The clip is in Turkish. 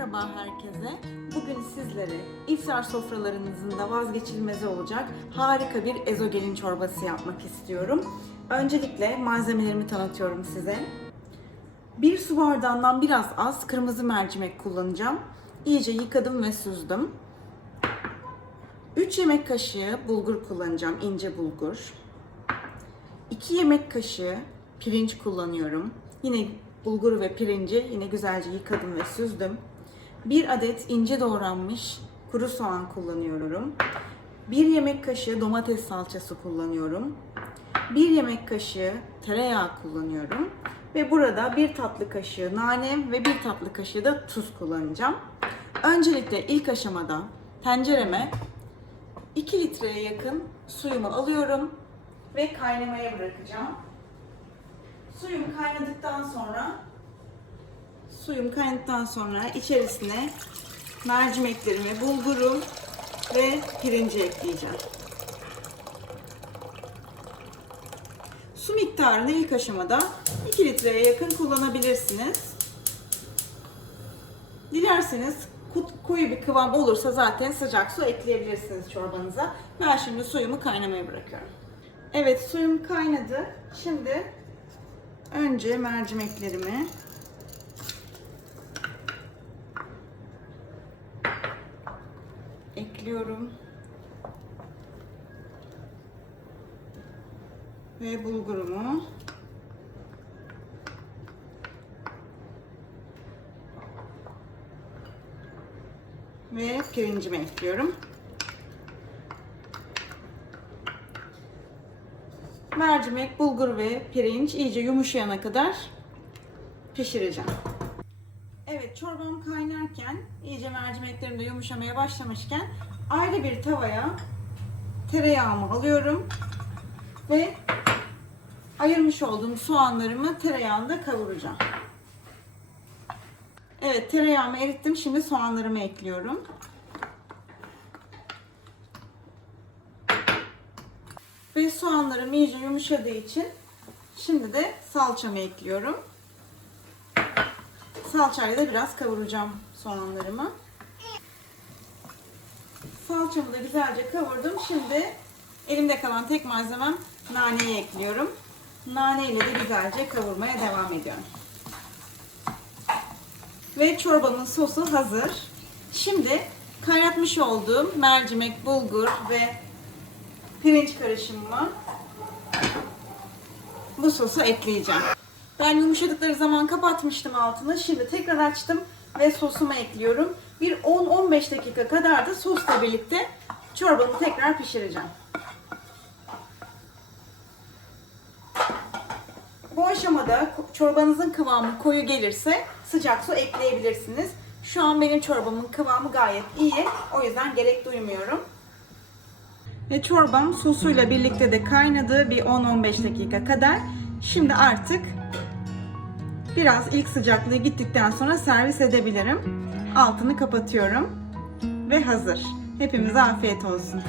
Merhaba herkese. Bugün sizlere iftar sofralarınızın da vazgeçilmezi olacak harika bir ezogelin çorbası yapmak istiyorum. Öncelikle malzemelerimi tanıtıyorum size. Bir su bardağından biraz az kırmızı mercimek kullanacağım. İyice yıkadım ve süzdüm. 3 yemek kaşığı bulgur kullanacağım, ince bulgur. 2 yemek kaşığı pirinç kullanıyorum. Yine bulguru ve pirinci yine güzelce yıkadım ve süzdüm. 1 adet ince doğranmış kuru soğan kullanıyorum. 1 yemek kaşığı domates salçası kullanıyorum. 1 yemek kaşığı tereyağı kullanıyorum. Ve burada 1 tatlı kaşığı nane ve 1 tatlı kaşığı da tuz kullanacağım. Öncelikle ilk aşamada tencereme 2 litreye yakın suyumu alıyorum ve kaynamaya bırakacağım. Suyum kaynadıktan sonra suyum kaynadıktan sonra içerisine mercimeklerimi, bulgurum ve pirinci ekleyeceğim. Su miktarını ilk aşamada 2 litreye yakın kullanabilirsiniz. Dilerseniz koyu bir kıvam olursa zaten sıcak su ekleyebilirsiniz çorbanıza. Ben şimdi suyumu kaynamaya bırakıyorum. Evet suyum kaynadı. Şimdi önce mercimeklerimi ekliyorum. Ve bulgurumu ve pirincimi ekliyorum. Mercimek, bulgur ve pirinç iyice yumuşayana kadar pişireceğim. Evet çorbam kaynarken iyice mercimeklerim de yumuşamaya başlamışken ayrı bir tavaya tereyağımı alıyorum ve ayırmış olduğum soğanlarımı tereyağında kavuracağım. Evet tereyağımı erittim. Şimdi soğanlarımı ekliyorum. Ve soğanlarım iyice yumuşadığı için şimdi de salçamı ekliyorum. Salçayla da biraz kavuracağım soğanlarımı. Salçamı da güzelce kavurdum. Şimdi elimde kalan tek malzemem naneyi ekliyorum. Nane ile de güzelce kavurmaya devam ediyorum. Ve çorbamın sosu hazır. Şimdi kaynatmış olduğum mercimek, bulgur ve pirinç karışımıma bu sosu ekleyeceğim. Ben yumuşadıkları zaman kapatmıştım altını. Şimdi tekrar açtım ve sosumu ekliyorum. Bir 10-15 dakika kadar da sosla birlikte çorbamı tekrar pişireceğim. Bu aşamada çorbanızın kıvamı koyu gelirse sıcak su ekleyebilirsiniz. Şu an benim çorbamın kıvamı gayet iyi. O yüzden gerek duymuyorum. Ve çorbam sosuyla birlikte de kaynadı bir 10-15 dakika kadar. Şimdi artık biraz ilk sıcaklığı gittikten sonra servis edebilirim. Altını kapatıyorum ve hazır. Hepimize afiyet olsun.